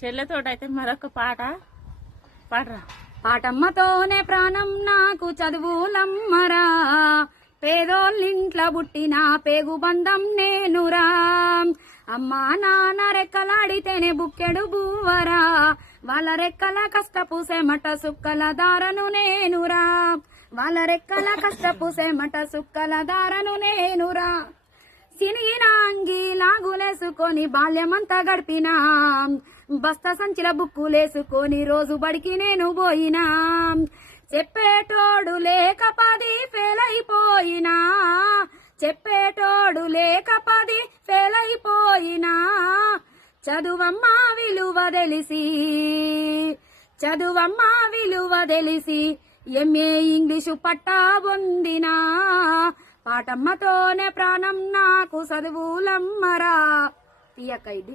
చెల్లెతోటైతే మరొక పాట పాడరా. పాటమ్మతోనే ప్రాణం నాకు చదువులమ్మరా, పేదోళ్ళింట్ల పుట్టిన పేగు బంధం నేనురా. అమ్మా నాన్న రెక్కలాడితేనే బుక్కెడు బువ్వరా, వాళ్ళ రెక్కల కష్టపు సెమట సుక్కల దారను నేనురా, వాళ్ళ రెక్కల కష్టపు సెమట సుక్కల దారను నేనురా. సినిగిన అంగి లాగులేసుకొని బాల్యమంతా గడిపినా, బస్తా సంచిల బుక్కులేసుకొని రోజు బడికి నేను పోయినా. చెప్పేటోడు లేక 10 ఫెయిల్ అయిపోయినా, చెప్పేటోడు లేక 10 ఫెయిల్ అయిపోయినా. చదువమ్మా విలువ తెలిసి, చదువమ్మా విలువ తెలిసి ఎంఏ ఇంగ్లీషు పట్టా పొందినా. పాటమ్మతోనే ప్రాణం నాకు చదువులమ్మరా. తీయక్క ఇది.